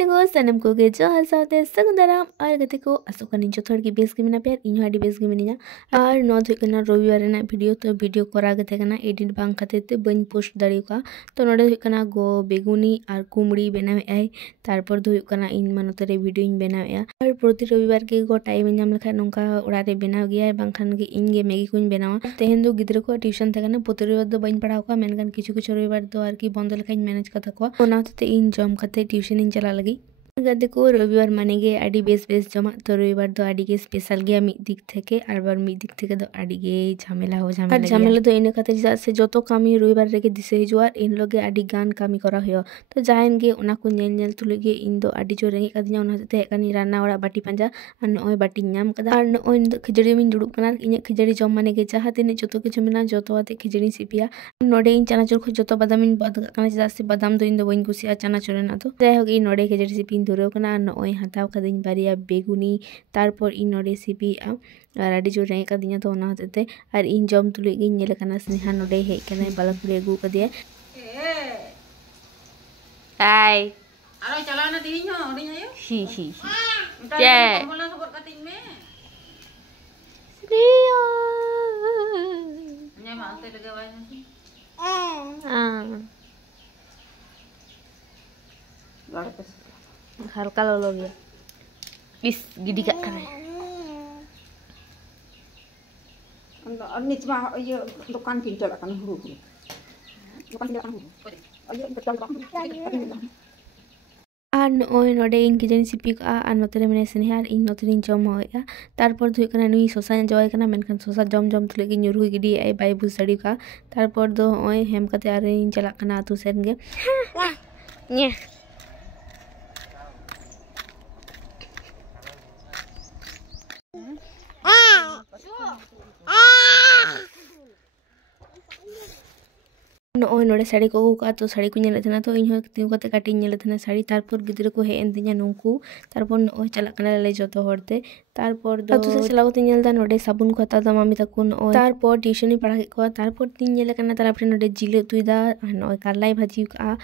गते को सनम को गे जोहार साथे सगुंदाराम और गते को असोकानी जो थोड़ी की बेस के मिना पे इन हाडी बेस के मिनिया और नो थो कना रविवार ना वीडियो तो वीडियो करा गते कना एडिट बांग खाते ते बन पोस्ट दाड़ी का तो नोडे कना गो बेगुनी और कुमड़ी बनावे आई तारपर दो कना इन मनोतरे वीडियो इन बनावे और प्रति रविवार के गो टाइम नाम लखा नोंका ओड़ा रे बनाव गया बांखान के इन गे मैगी कुन बनावा तेहेन दो गिद्र को ट्यूशन थे कना प्रति रविवार दो बन पढ़ाव का मेनकान किछु किछु रविवार दो आर की बंद लखा मैनेज कथा को ओनाते इन जम खाते ट्यूशन इन चला लगी गदे को रविवार माने गे आडी बेस बेस जमा तो रविवार दो आडी गे स्पेशल गया मिद दिक थेके आर बार मिद दिक थेके दो आडी गे झमेला हो झमेला दो इने खातिर जा से जतो कामी रविवार रे गे दिसे हिजुआ इन लोगे आडी गान कामी करा होयो तो जायन गे ओना को नेल नेल तुले गे इन दो आडी जो रेंगे कदिया ओना ते कानी रान्ना ओड़ा बाटी पंजा आर नोय बाटी नाम कदा आर नोय खिजड़ी मिन दुड़ुब कना इने खिजड़ी जम माने गे जहा तिने जतो किछु मेना जतो आते खिजड़ी सिपिया नोडे इन चनाचुर खो जतो बादाम इन बद कना जा से बादाम दो इन दो बइन कुसिया चनाचुर ना तो जाय हो गे नोडे खिजड़ी सिपि धुरो कना नोय हाताव कदिन बारिया बेगुनी तारपर इन नोडे सिपि और आडी जो रेंगे कदिया तो ओना होते और इन जम तुले गे नेल कना स्नेहा नोडे हे कना बाला कुड़ी अगु कदिया हाय अरे चला ना दी हो ओडी आयो ही जे बोला सबर कटिंग में स्नेहा ने मानते लगे वाई हां लड़के हल्का लो गया इस गिडी का करे अब नीचे में ये दुकान पिन चला kan huru दुकान पिन kan huru अयो बेटा आर नोय नोडे इन किजन सिपी का आर नोतरे मने स्नेहा आर इन नोतरे जम होया तारपर धुय कना नुई सोसा जय कना मेनखान सोसा जम जम तुले गे नुरु गिडी आई बाय बुसड़ी का तारपर दो ओय हेम कते आर इन चला कना आतु सेन गे ने नोय नोडे साड़ी को का तो साड़ी को नेले थना तो इन हो तिउ कते काटी नेले थना साड़ी तारपर गिद्र को हे एन दिया नुंकु तारपर नोय चला कना ले जतो हरते तारपर दो तो से चला को नेल दा नोडे साबुन को ता मामी तको नोय तारपर ट्यूशन पढ़ा को तारपर तीन नेले कना तारपर नोडे जिले तुइदा नोय कारलाई भाजी का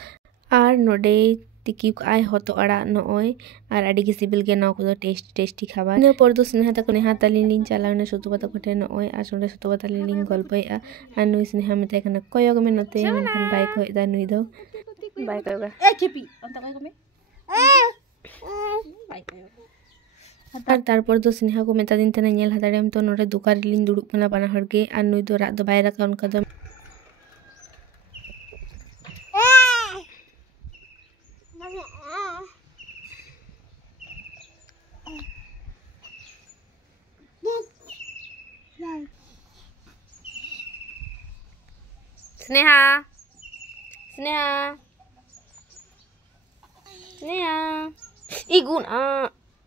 आर नोडे तिकी को आय होतो अड़ा नोय आर आडी के सिबिल के नाव को टेस्टी खाबा ने पर दो स्नेहा तको नेहा तालिन चलावना सुतुबा तको ठे नोय आ सोंडे सुतुबा तालिन गल्पया आ नुई स्नेहा मेते कना कोयग में नते मेनखान बाय को दा नुई दो बाय कोयगा ए चिपी अंत कोय में बाय कोय और तारपर दो स्नेहा को मेता दिन तना नेल हताड़ेम तो नोडे दुकान रिलिन दुड़ुब कना बाना हर के आ नुई दो रात दो बाय रका उनका दो स्नेहा स्नेहा स्नेहा इगुन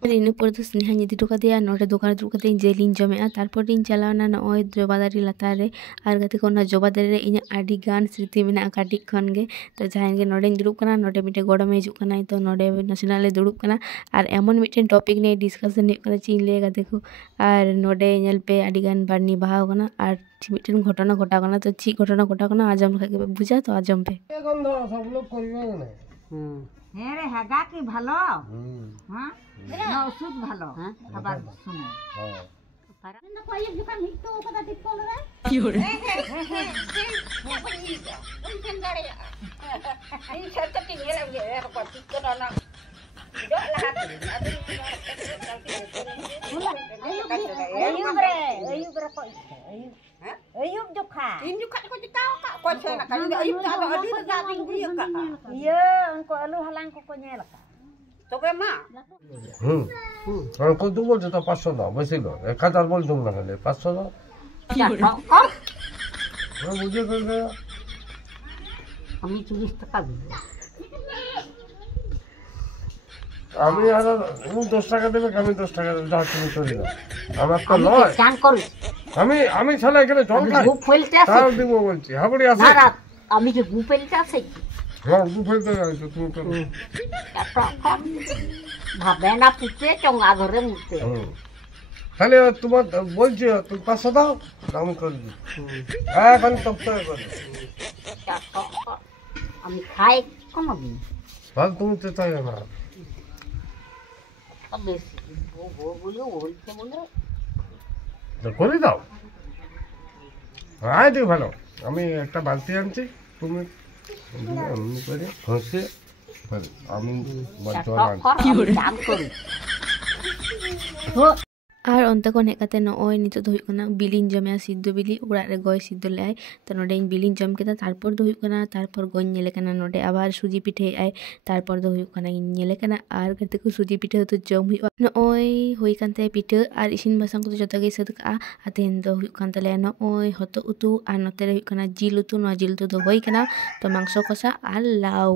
इन पर तो स्नेहा निधि टोका दिया नोडे दुकान दुड़ कते जेलिन जमे तारपर इन चलावना नोय जबादारी लतार रे आर गते को ना जबादारी रे इन आडी गान स्मृति मेना काटी खन गे तो जहां गे नोडे दुड़ुब कना नोडे मिटे गोडम हिजु कना तो नोडे नेशनल ले दुड़ुब कना आर एमन मिटे टॉपिक ने डिस्कशन करा चीन ले गते को आर नोडे नेल पे आडी गान बारनी बहाव कना आर मिटे घटना घटा कना तो ची घटना घटा कना आजम लखा बुझा तो आजम पे এখন ধর সব লোক করবে না হ্যাঁ রে হাগা কি ভালো হ্যাঁ না ওষুধ ভালো আবার শুনো হ্যাঁ পারা না কই এক দোকান হিটো কথা ঠিক করলে রে কি হরে ওই ফেন্ডারে এই ছাড়তে কি নিয়ে লাগে এর পর ঠিক করে না Ayub juga. Ini juga kau tahu kak. Kau cakap kalau ayub tak ada adi lagi dia kak. Iya, engkau alu halang kau nyelak. Coba mak. আর কত বলছো তো 500 দাও বেশি গো 1000 বলছো না খালি 500 দাও বুঝে গেল আমি 40 টাকা দিব আমি আর 10 টাকা দেবে আমি 10 টাকা দাও তুমি চলে যাও আমার তো নয় চান করি আমি শালা এখানে জল খাই গু ফেলতে আছে তাও দিব বলছি হাবড়ি আছে না আমি যে গু ফেলতে আছে হ্যাঁ গু ফেলতে আছে তুমি করো ভাবে না পুতে চঙ্গা ঘরে মুতে তাহলে তোমার বলছি তুমি 500 দাও আমি করে দিই এখন তপ্ত করে আমি খাই কোনদিন ভালো তুমি তো চাই না বেশি বলে বলছে বলে তো করে দাও। হ্যাঁ ঠিক ভালো, আমি একটা বালতি আনছি, তুমি এমনি করে ঘষে আমি জল আনছি। দাম করি আর অন্তে ᱠᱷᱚᱱ ᱦᱮᱡ ᱠᱟᱛᱮ ᱱᱚᱜᱼᱚᱭ ᱱᱤᱛᱚᱜ ᱫᱚ ᱦᱩᱭᱩᱜ ᱠᱟᱱᱟ ᱵᱤᱞᱤᱧ ᱡᱚᱢᱮᱜᱼᱟ ᱥᱤদ্ধ ᱵᱤᱞᱤ ᱚᱲᱟᱜ ᱨᱮ ᱜᱚᱭ ᱥᱤদ্ধ ᱞᱮᱜᱼᱟᱭ ᱛᱚ ᱱᱚᱰᱮ ᱵᱤᱞᱤᱧ ᱡᱚᱢ ᱠᱮᱫᱟ ᱛᱟᱨᱯᱚᱨ ᱫᱚ ᱦᱩᱭᱩᱜ ᱠᱟᱱᱟ ᱛᱟᱨᱯᱚᱨ ᱜᱚᱧ ᱧᱮᱞᱮ ᱠᱟᱱᱟ ᱱᱚᱰᱮ ᱟᱵᱟᱨ ᱥᱩᱡᱤ ᱯᱤᱴᱷᱟᱹ ᱮᱜᱼᱟᱭ ᱛᱟᱨᱯᱚᱨ ᱫᱚ ᱦᱩᱭᱩᱜ ᱠᱟᱱᱟ ᱤᱧ ᱧᱮᱞᱮ ᱠᱟᱱᱟ ᱟᱨ ᱜᱟᱛᱮ ᱠᱚ ᱥᱩᱡᱤ ᱯᱤᱴᱷᱟᱹ ᱫᱚ ᱡᱚᱢ ᱦᱩᱭᱩᱜᱼᱟ ᱱᱚᱜᱼᱚᱭ ᱦᱩᱭ ᱠᱟᱱ ᱛᱟᱭᱟ ᱯᱤᱴᱷᱟᱹ ᱟᱨ ᱤᱥᱤᱱ ᱵᱟᱥᱟᱝ ᱠᱚᱫᱚ ᱡᱚᱛᱚ ᱜᱮ ᱥᱟᱹᱛ ᱠᱟᱜᱼᱟ ᱟᱨ ᱛᱮᱦᱮᱧ ᱫᱚ ᱦᱩᱭᱩᱜ ᱠᱟᱱ ᱛᱟᱞᱮᱭᱟ ᱱᱚᱜᱼᱚᱭ ᱦᱚᱛᱚᱫ ᱩᱛᱩ ᱟᱨ ᱱᱚᱛᱮ ᱨᱮ ᱦᱩᱭᱩᱜ ᱠᱟᱱᱟ ᱡᱤᱞ ᱩᱛᱩ ᱱᱚᱣᱟ ᱡᱤᱞ ᱩᱛᱩ ᱫᱚ ᱦᱩᱭ ᱠᱟᱱᱟ ᱛᱚ ᱢᱟংᱥᱚ ᱠᱚষᱟ ᱟᱨ ᱞᱟᱣ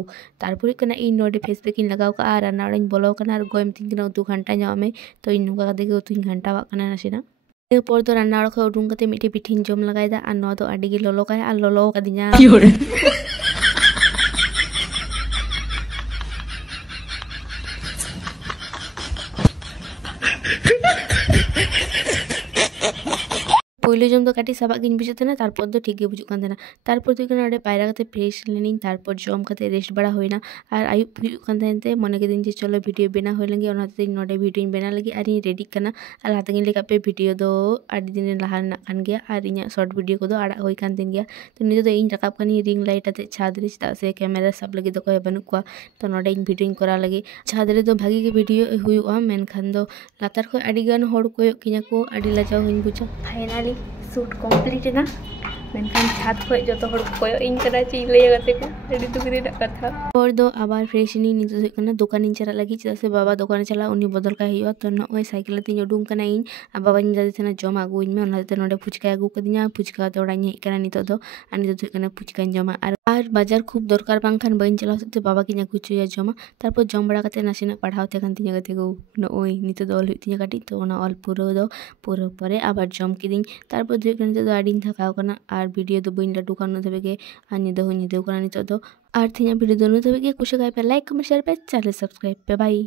ᱛᱟᱨᱯᱚর ᱦᱩᱭᱩᱜ ᱠᱟᱱᱟ ᱤᱧ ᱱᱚᱰᱮ ᱯᱷᱮᱥ ᱯᱮᱠ ᱤᱧ ᱞᱟᱜᱟᱣ ᱠᱟᱜᱼᱟ ᱟᱨ ᱨᱟন্না ᱚᱲᱟᱜ ᱤᱧ ᱵᱚᱞᱚ ᱠᱟᱱᱟ ᱟᱨ ᱜᱚᱭ ᱢᱤᱛᱟᱹᱧ ᱠᱟᱱᱟ ᱩᱛᱩ ᱜᱷᱟᱱᱴᱟ ᱧᱚᱜ ᱢᱮ ᱛᱚ ᱤᱧ ᱱᱚᱝᱠᱟ ᱠᱟᱛᱮ ᱜᱮ ᱩᱛᱩᱧ ᱜᱷᱟᱱᱴᱟᱣᱟᱜ ᱠᱟᱱᱟ ᱱᱟᱥᱮᱱᱟᱜ ᱤᱱᱟᱹ ᱯᱚᱨ ᱫᱚ ᱨᱟন্না ᱚᱲᱟᱜ ᱠᱷᱚᱱ ᱩᱰᱩᱝ ᱠᱟᱛᱮ ᱢᱤᱫᱴᱮᱡ ᱯᱤᱴᱷᱟᱹᱧ ᱡᱚᱢ ᱞᱟᱜᱟᱭᱮᱫᱟ ᱟᱨ ᱱᱚᱣᱟ ᱫᱚ ᱟᱹᱰᱤ ᱜᱮ ᱞᱚᱞᱚ ᱠᱟᱭᱟ ᱟᱨ ᱞᱚᱞᱚ ᱠᱟᱫᱤᱧᱟ पहले जम तो काटी साबाक गिन बुझे थे तारपर तो ठीक बुझुग कान देना तारपर तो नोडे पायरा कते फ्रेश लेनिन तारपर जम कते रेस्ट बड़ा होइना और आयुब हुयुग कान तेनते मने के दिन जे चलो वीडियो बना होय लगे ओनाते नोडे वीडियो बना लगी और इन रेडी करना और लाते गिन लेका पे वीडियो दो आदि दिन लहा ना कान गया और इना शॉर्ट वीडियो को दो आड़ा होय कान दिन गया तो नितो दो इन रकाब कानी रिंग लाइट आते छाद रे चदा से कैमरा सब लगे दो को बनु को तो नोडे इन वीडियो करा लगे छाद रे दो भागी के वीडियो हुयुआ मेनखान दो लातार को आदि गान होड़ को किना को आदि लाजाव हुइन बुझा फाइनली शूट कमप्लीट ना मेनखान छात खो जो हर कोयो इन करा ची लय गते को रेडी दुख रे कथा और दो आबार फ्रेश नी नितो हुई कना दुकान इन चला लगी चदा से बाबा दुकान चला उनी बदल का हियो तो नय साइकिल ते उडुंग कना इन आ बाबा इन जाते थे जम आगु इन में ओनाते नोडे फुचका आगु कदिया फुचका तो ओड़ा हेज कना नितो दो आ नितो हुई कना फुचका जमा और बाजार खूब दरकार बांखान बइन चला सकते बाबा की आगु चुया जमा तारपर जम बड़ा कते नासेना पढ़ाव ते कान तिया गते को नय नितो दो हुई तिया काटी तो ओना ऑल पूरा परे आबार जम किदिन तारपर हुई कना तो आडिन थकाव कना और वीडियो दो बइन लाडू कान तबे के आ निदो हुई निदो कना नितो दो और थिया वीडियो दोनों तबे के कुछ गाय पे लाइक कमेंट शेयर पे चैनल सब्सक्राइब पे बाय।